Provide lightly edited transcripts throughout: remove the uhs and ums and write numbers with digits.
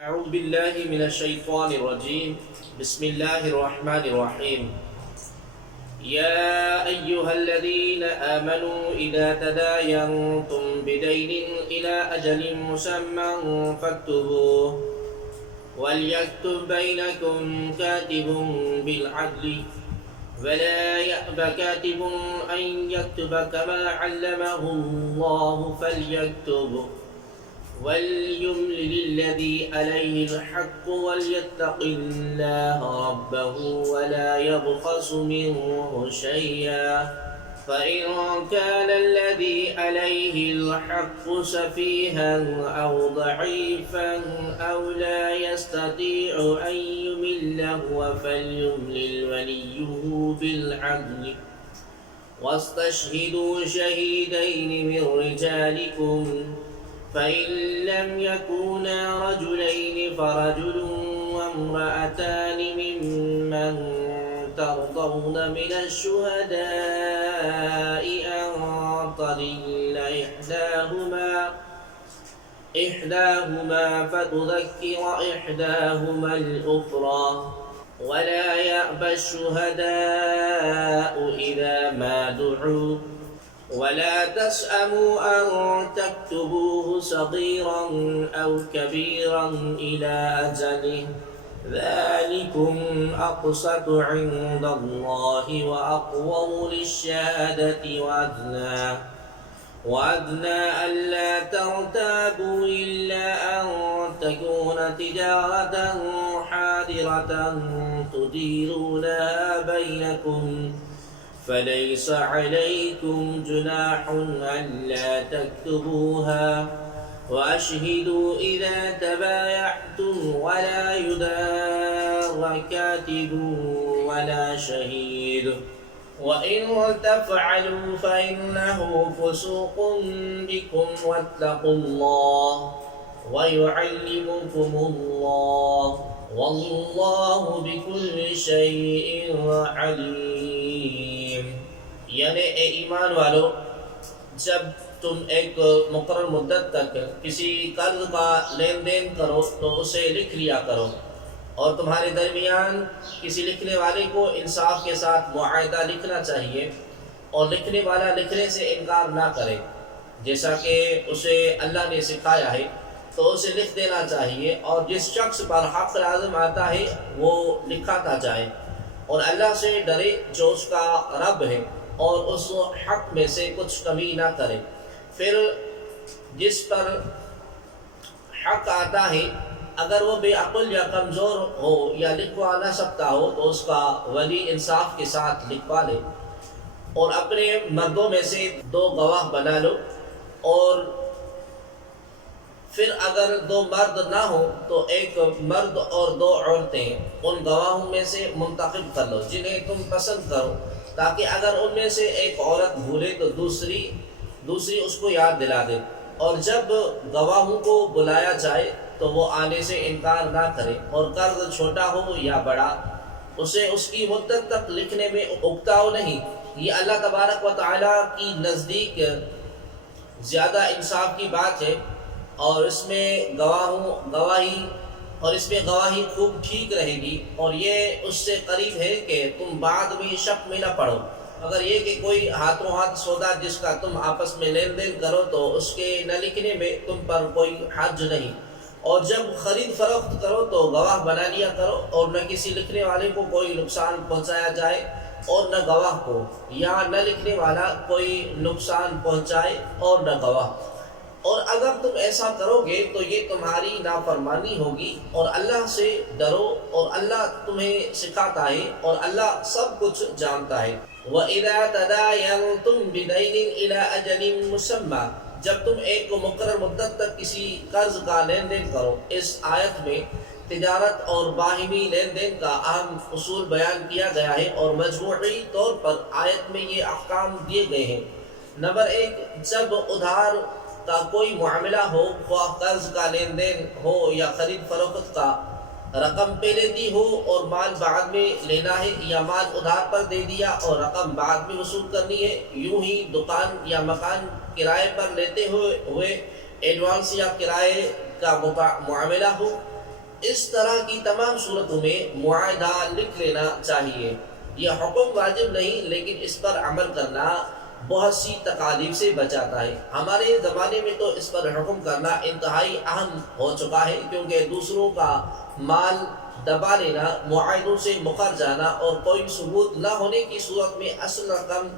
أعوذ بالله من الشيطان الرجيم. بسم الله الرحمن الرحيم. يا أيها الذين آمنوا إذا تداينتم بدين إلى أجل مسمى فاكتبوه وليكتب بينكم كاتب بالعدل ولا يأب كاتب أن يكتب كما علمه الله فليكتب وليملل الذي عليه الحق وليتق الله ربه ولا يبخس منه شيئا فإن كان الذي عليه الحق سفيها أو ضعيفا أو لا يستطيع أن يمل هو فليملل وليه بالعدل واستشهدوا شهيدين من رجالكم فإن لم يكونا رجلين فرجل وامرأتان ممن ترضون من الشهداء أن تضل إحداهما فتذكر إحداهما الأخرى ولا يأبى الشهداء إذا ما دعوا ولا تسأموا أن تكتبوه صغيرا أو كبيرا إلى أجله ذلكم أقسط عند الله وأقوم للشهادة وأدنى ألا ترتابوا إلا أن تكون تجارة حاضرة تديرونها بينكم فليس عليكم جناح ألا تكتبوها وأشهدوا إذا تبايعتم ولا يضار كاتب ولا شهيد وإن تفعلوا فإنه فسوق بكم واتقوا الله ويعلمكم الله والله بكل شيء عليم. یعنی اے ایمان والو، جب تم ایک مقرر مدت تک کسی قرض کا لین دین کرو تو اسے لکھ لیا کرو، اور تمہارے درمیان کسی لکھنے والے کو انصاف کے ساتھ معاہدہ لکھنا چاہیے، اور لکھنے والا لکھنے سے انکار نہ کرے جیسا کہ اسے اللہ نے سکھایا ہے، تو اسے لکھ دینا چاہیے، اور جس شخص پر حق لازم آتا ہے وہ لکھاتا جائے، اور اللہ سے ڈرے جو اس کا رب ہے، اور اس حق میں سے کچھ کمی نہ کرے۔ پھر جس پر حق آتا ہے اگر وہ بے عقل یا کمزور ہو یا لکھوا نہ سکتا ہو تو اس کا ولی انصاف کے ساتھ لکھوا لے، اور اپنے مردوں میں سے 2 گواہ بنا لو، اور پھر اگر 2 مرد نہ ہو تو 1 مرد اور 2 عورتیں ان گواہوں میں سے منتخب کر لو جنہیں تم پسند کرو، تاکہ اگر ان میں سے ایک عورت بھولے تو دوسری اس کو یاد دلا دے، اور جب گواہوں کو بلایا جائے تو وہ آنے سے انکار نہ کرے، اور قرض چھوٹا ہو یا بڑا اسے اس کی مدت تک لکھنے میں اکتاؤ نہیں۔ یہ اللہ تبارک و تعالیٰ کی نزدیک زیادہ انصاف کی بات ہے، اور اس میں گواہی خوب ٹھیک رہے گی، اور یہ اس سے قریب ہے کہ تم بعد میں شک میں نہ پڑو۔ اگر یہ کہ کوئی ہاتھوں ہاتھ سودا جس کا تم آپس میں لین دین کرو تو اس کے نہ لکھنے میں تم پر کوئی حرج نہیں، اور جب خرید فروخت کرو تو گواہ بنا لیا کرو، اور نہ کسی لکھنے والے کو کوئی نقصان پہنچایا جائے اور نہ گواہ کو، یا نہ لکھنے والا کوئی نقصان پہنچائے اور نہ گواہ۔ اور اگر تم ایسا کرو گے تو یہ تمہاری نافرمانی ہوگی، اور اللہ سے ڈرو، اور اللہ تمہیں سکھاتا ہے، اور اللہ سب کچھ جانتا ہے۔ وَإِذَا تَدَايَنْتُمْ بِدَيْنٍ إِلَىٰ أَجَلٍ مُّسَمًّى، جب تم ایک مقرر مدت تک کسی قرض کا لین دین کرو۔ اس آیت میں تجارت اور باہمی لین دین کا اہم اصول بیان کیا گیا ہے، اور مجموعی طور پر آیت میں یہ احکام دیے گئے ہیں۔ نمبر 1، جب ادھار کا کوئی معاملہ ہو، خواہ قرض کا لین دین ہو یا خرید فروخت کا، رقم پہلے دی ہو اور مال بعد میں لینا ہے، یا مال ادھار پر دے دیا اور رقم بعد میں وصول کرنی ہے، یوں ہی دکان یا مکان کرائے پر لیتے ہوئے ایڈوانس یا کرائے کا معاملہ ہو، اس طرح کی تمام صورتوں میں معاہدہ لکھ لینا چاہیے۔ یہ حکم واجب نہیں، لیکن اس پر عمل کرنا بہت سی تکالیف سے بچاتا ہے۔ ہمارے زمانے میں تو اس پر حکم کرنا انتہائی اہم ہو چکا ہے، کیونکہ دوسروں کا مال دبا لینا، معاہدوں سے مکر جانا اور کوئی ثبوت نہ ہونے کی صورت میں اصل رقم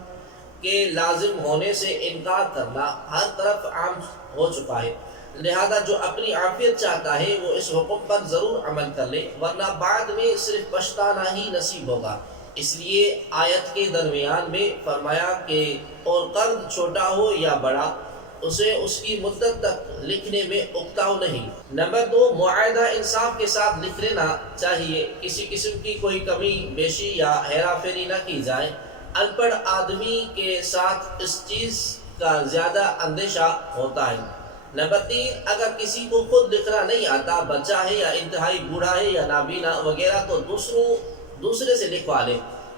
کے لازم ہونے سے انکار کرنا ہر طرف عام ہو چکا ہے۔ لہذا جو اپنی عافیت چاہتا ہے وہ اس حکم پر ضرور عمل کر لے، ورنہ بعد میں صرف پچھتانا ہی نصیب ہوگا۔ اس لیے آیت کے درمیان میں فرمایا کہ اور قرض چھوٹا ہو یا بڑا، اسے اس کی مدت تک لکھنے میں اکتاؤ نہیں۔ نمبر 2، معاہدہ انصاف کے ساتھ لکھ لینا چاہیے۔ کسی قسم کی کوئی کمی بیشی یا ہیرا پھیری نہ کی جائے۔ ان پڑھ آدمی کے ساتھ اس چیز کا زیادہ اندیشہ ہوتا ہے۔ نمبر 3، اگر کسی کو خود لکھنا نہیں آتا، بچہ ہے یا انتہائی بوڑھا ہے یا نابینا وغیرہ، تو دوسرے سے لکھوا لے،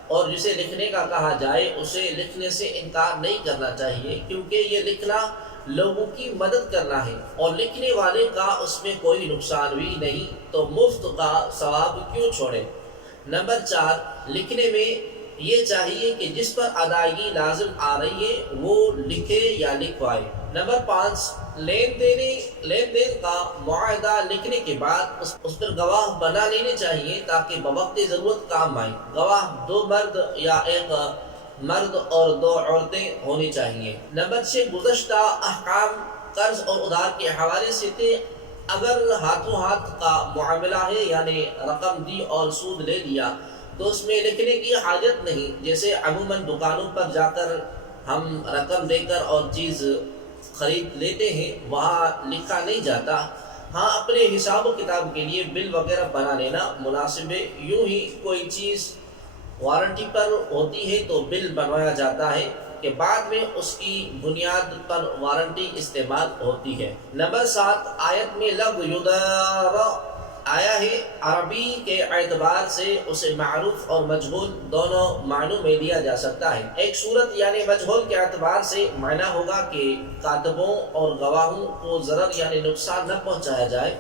اور جسے لکھنے کا کہا جائے اسے لکھنے سے انکار نہیں کرنا چاہیے، کیونکہ یہ لکھنا لوگوں کی مدد کرنا ہے اور لکھنے والے کا اس میں کوئی نقصان بھی نہیں، تو مفت کا ثواب کیوں چھوڑے۔ نمبر 4، لکھنے میں یہ چاہیے کہ جس پر ادائیگی لازم آ رہی ہے وہ لکھے یا لکھوائے۔ نمبر 5، لین دین کا معاہدہ لکھنے کے بعد اس پر گواہ بنا لینے چاہیے تاکہ بوقت ضرورت کام آئے۔ گواہ 2 مرد یا 1 مرد اور 2 عورتیں ہونی چاہیے۔ نمبر 6، گزشتہ احکام قرض اور ادھار کے حوالے سے تھے۔ اگر ہاتھوں ہاتھ کا معاملہ ہے، یعنی رقم دی اور سود لے لیا، تو اس میں لکھنے کی حاجت نہیں۔ جیسے عموماً دکانوں پر جا کر ہم رقم دے کر اور چیز خرید لیتے ہیں، وہاں لکھا نہیں جاتا۔ ہاں، اپنے حساب و کتاب کے لیے بل وغیرہ بنا لینا مناسب ہے۔ یوں ہی کوئی چیز وارنٹی پر ہوتی ہے تو بل بنوایا جاتا ہے کہ بعد میں اس کی بنیاد پر وارنٹی استعمال ہوتی ہے۔ نمبر 7، آیت میں لفظ یدار آیا ہے۔ عربی کے اعتبار سے اسے معروف اور مجہول دونوں معنوں میں لیا جا سکتا ہے۔ ایک صورت یعنی مجہول کے اعتبار سے معنی ہوگا کہ کاتبوں اور گواہوں کو ضرر یعنی نقصان نہ پہنچایا جائے۔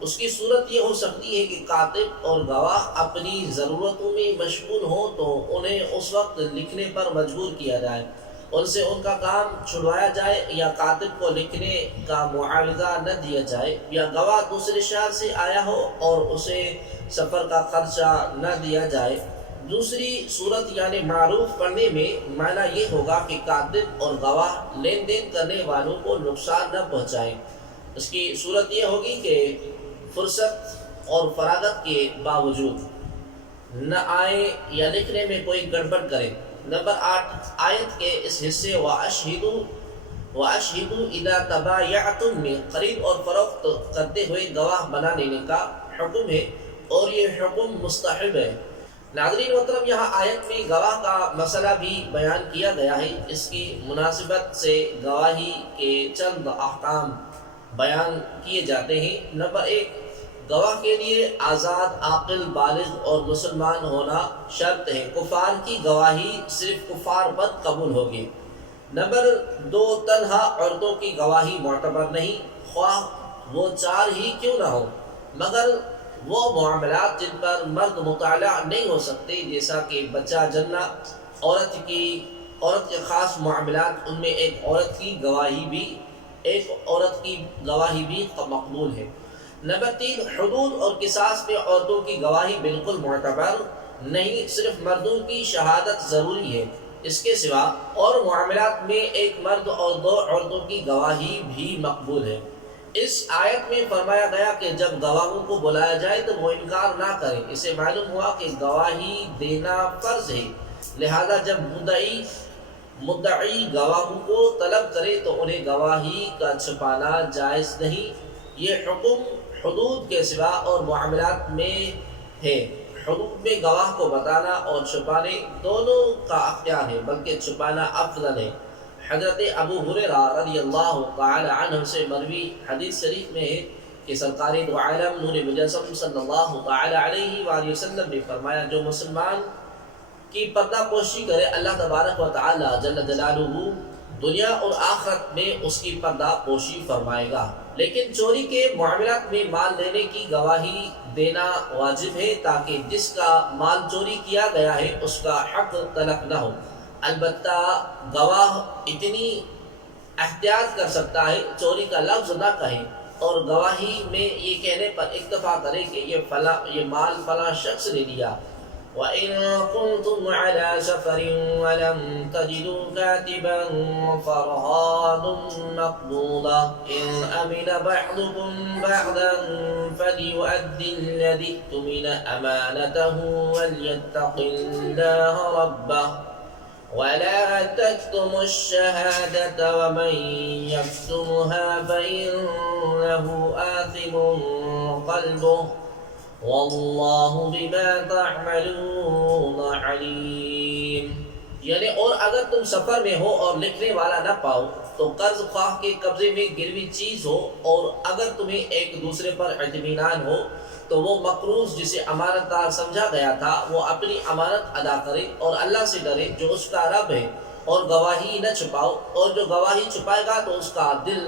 اس کی صورت یہ ہو سکتی ہے کہ کاتب اور گواہ اپنی ضرورتوں میں مشغول ہوں تو انہیں اس وقت لکھنے پر مجبور کیا جائے، ان سے ان کا کام چھڑوایا جائے، یا کاتب کو لکھنے کا معاوضہ نہ دیا جائے، یا گواہ دوسرے شہر سے آیا ہو اور اسے سفر کا خرچہ نہ دیا جائے۔ دوسری صورت یعنی معروف پڑھنے میں معنی یہ ہوگا کہ کاتب اور گواہ لین دین کرنے والوں کو نقصان نہ پہنچائیں۔ اس کی صورت یہ ہوگی کہ فرصت اور فراغت کے باوجود نہ آئے یا لکھنے میں کوئی گڑبڑ کرے۔ نمبر 8، آیت کے اس حصے وَأَشْهِدُوا إِذَا تَبَايَعْتُم میں خرید اور فروخت کرتے ہوئے گواہ بنا لینے کا حکم ہے، اور یہ حکم مستحب ہے۔ ناظرین محترم، یہاں آیت میں گواہ کا مسئلہ بھی بیان کیا گیا ہے۔ اس کی مناسبت سے گواہی کے چند احکام بیان کیے جاتے ہیں۔ نمبر 1، گواہ کے لیے آزاد، عاقل، بالغ اور مسلمان ہونا شرط ہے۔ کفار کی گواہی صرف کفار پر قبول ہوگی۔ نمبر 2، تنہا عورتوں کی گواہی معتبر نہیں، خواہ وہ 4 ہی کیوں نہ ہو، مگر وہ معاملات جن پر مرد مطالعہ نہیں ہو سکتے، جیسا کہ بچہ جننا، عورت کے خاص معاملات، ان میں ایک عورت کی گواہی بھی مقبول ہے۔ نمبر 3، حدود اور قصاص میں عورتوں کی گواہی بالکل معتبر نہیں، صرف مردوں کی شہادت ضروری ہے۔ اس کے سوا اور معاملات میں ایک مرد اور 2 عورتوں کی گواہی بھی مقبول ہے۔ اس آیت میں فرمایا گیا کہ جب گواہوں کو بلایا جائے تو وہ انکار نہ کریں۔ اسے معلوم ہوا کہ گواہی دینا فرض ہے، لہذا جب مدعی گواہوں کو طلب کرے تو انہیں گواہی کا چھپانا جائز نہیں۔ یہ حکم حدود کے سوا اور معاملات میں ہے۔ حدود میں گواہ کو بتانا اور چھپانے دونوں کا اختیار ہے، بلکہ چھپانا افضل ہے۔ حضرت ابو ہریرہ رضی اللہ تعالی عنہ سے مروی حدیث شریف میں ہے کہ سرکار دو عالم نور مجسم صلی اللہ تعالی علیہ وآلہ وسلم نے فرمایا، جو مسلمان کی پردہ پوشی کرے، اللہ تبارک و تعالی جل جلالہ دنیا اور آخرت میں اس کی پردہ پوشی فرمائے گا۔ لیکن چوری کے معاملات میں مال لینے کی گواہی دینا واجب ہے تاکہ جس کا مال چوری کیا گیا ہے اس کا حق تلف نہ ہو۔ البتہ گواہ اتنی احتیاط کر سکتا ہے چوری کا لفظ نہ کہے اور گواہی میں یہ کہنے پر اکتفا کرے کہ یہ مال فلاں شخص نے لیا۔ وَإِن كُنتُمْ عَلَى سَفَرٍ وَلَمْ تَجِدُوا كَاتِبًا فَرَهَانٌ مَّقْبُوضَةٌ إِنْ أَمِنَ بَعْضُكُمْ بَعْضًا فَلْيُؤَدِّ الَّذِي اؤْتُمِنَ أَمَانَتَهُ وَلْيَتَّقِ اللَّهَ رَبَّهُ وَلَا تَكْتُمُوا الشَّهَادَةَ وَمَن يَكْتُمْهَا فَإِنَّهُ آثِمٌ قَلْبُهُ وَاللَّهُ بِمَا تَعْمَلُونَ عَلِيمٌ۔ یعنی اور اگر تم سفر میں ہو اور لکھنے والا نہ پاؤ تو قرض خواہ کے قبضے میں گروی چیز ہو، اور اگر تمہیں ایک دوسرے پر اطمینان ہو تو وہ مقروض جسے امانت دار سمجھا گیا تھا وہ اپنی امانت ادا کرے اور اللہ سے ڈرے جو اس کا رب ہے، اور گواہی نہ چھپاؤ، اور جو گواہی چھپائے گا تو اس کا دل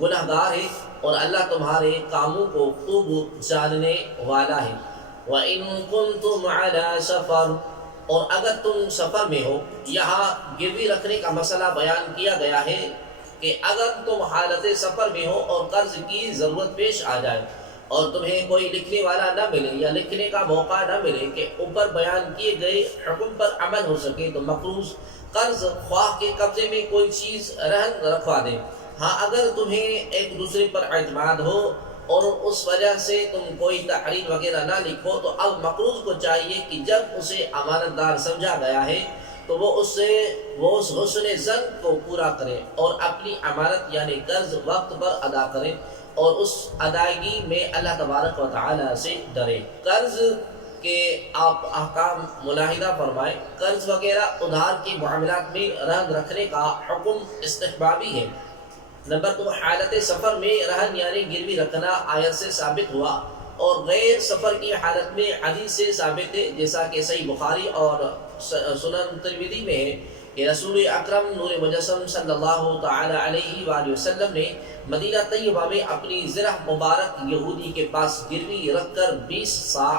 گنہگار ہے، اور اللہ تمہارے کاموں کو خوب جاننے والا ہے۔ وَإِن كُنتُمْ عَلَى سَفَرٍ، اور اگر تم سفر میں ہو، یہاں گروی رکھنے کا مسئلہ بیان کیا گیا ہے کہ اگر تم حالت سفر میں ہو اور قرض کی ضرورت پیش آ جائے اور تمہیں کوئی لکھنے والا نہ ملے یا لکھنے کا موقع نہ ملے کہ اوپر بیان کیے گئے حکم پر عمل ہو سکے تو مقروض قرض خواہ کے قبضے میں کوئی چیز رہن رکھوا دے۔ ہاں اگر تمہیں ایک دوسرے پر اعتماد ہو اور اس وجہ سے تم کوئی تحریر وغیرہ نہ لکھو تو اب مقروض کو چاہیے کہ جب اسے امانت دار سمجھا گیا ہے تو وہ اس حسن ظن کو پورا کرے اور اپنی امانت یعنی قرض وقت پر ادا کرے اور اس ادائیگی میں اللہ تبارک و تعالی سے ڈرے۔ قرض کے آپ احکام ملاحظہ فرمائیں۔ قرض وغیرہ ادھار کے معاملات میں رہن رکھنے کا حکم استحبابی ہے۔ نمبر 2، حالت سفر میں رہن یعنی گروی رکھنا آیت سے ثابت ہوا اور غیر سفر کی حالت میں حدیث سے ثابت ہے، جیسا کہ صحیح بخاری اور سنن ترمذی میں ہے کہ رسول اکرم نور مجسم صلی اللہ تعالی علیہ وآلہ وسلم نے مدینہ طیبہ میں اپنی زرہ مبارک یہودی کے پاس گروی رکھ کر 20 صاع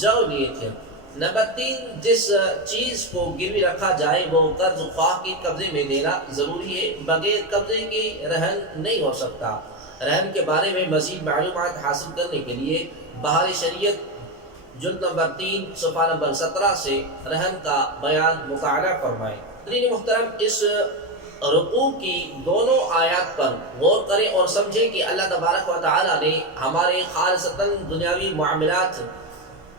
جو لیے تھے۔ نمبر 3، جس چیز کو گروی رکھا جائے وہ قرض خواہ کے قبضے میں دینا ضروری ہے، بغیر قبضے کے رہن نہیں ہو سکتا۔ رہن کے بارے میں مزید معلومات حاصل کرنے کے لیے بہار شریعت جلد نمبر 3 صفحہ نمبر 17 سے رہن کا بیان مطالعہ فرمائیں۔ حضرین محترم، اس رکوع کی دونوں آیات پر غور کریں اور سمجھیں کہ اللہ تبارک و تعالی نے ہمارے خالصتاً دنیاوی معاملات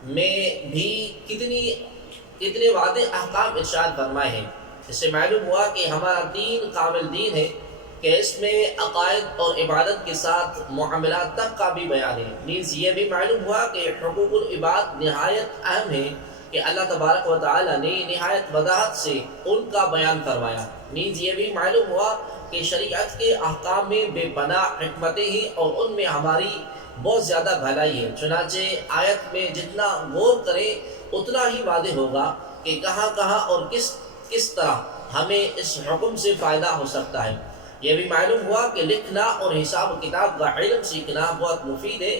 میں بھی کتنے واضح احکام ارشاد فرمائے ہیں۔ اس سے معلوم ہوا کہ ہمارا دین کامل دین ہے کہ اس میں عقائد اور عبادت کے ساتھ معاملات تک کا بھی بیان ہے۔ نیز یہ بھی معلوم ہوا کہ حقوق العباد نہایت اہم ہے کہ اللہ تبارک و تعالی نے نہایت وضاحت سے ان کا بیان فرمایا۔ نیز یہ بھی معلوم ہوا کہ شریعت کے احکام میں بے پناہ حکمتیں ہیں اور ان میں ہماری بہت زیادہ بھلائی ہے۔ چنانچہ آیت میں جتنا غور کرے اتنا ہی واضح ہوگا کہ کہاں کہاں اور کس طرح ہمیں اس حکم سے فائدہ ہو سکتا ہے۔ یہ بھی معلوم ہوا کہ لکھنا اور حساب کتاب کا علم سیکھنا بہت مفید ہے،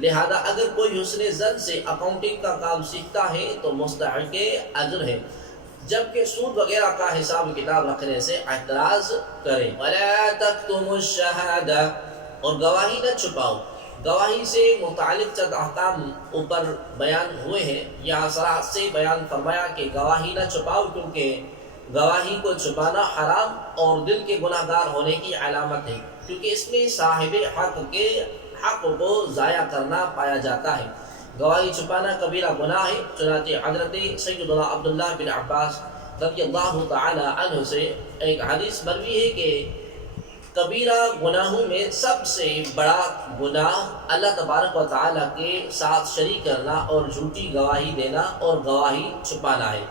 لہذا اگر کوئی حسن ظن سے اکاؤنٹنگ کا کام سیکھتا ہے تو مستحق اجر ہے، جبکہ سود وغیرہ کا حساب کتاب رکھنے سے اعتراض کرے۔ وَلَا تَكْتُمُوا الشَّهَادَةَ، اور گواہی نہ چھپاؤ۔ گواہی سے متعلق چند احکام اوپر بیان ہوئے ہیں۔ یہاں صراحت سے بیان فرمایا کہ گواہی نہ چھپاؤ، کیونکہ گواہی کو چھپانا حرام اور دل کے گناہ گار ہونے کی علامت ہے، کیونکہ اس میں صاحب حق کے حق کو ضائع کرنا پایا جاتا ہے۔ گواہی چھپانا کبیرہ گناہ ہے، چنانچہ حضرت سیدنا عبداللہ بن عباس رضی اللہ تعالی عنہ سے ایک حدیث مروی ہے کہ کبیرہ گناہوں میں سب سے بڑا گناہ اللہ تبارک و تعالی کے ساتھ شریک کرنا اور جھوٹی گواہی دینا اور گواہی چھپانا ہے۔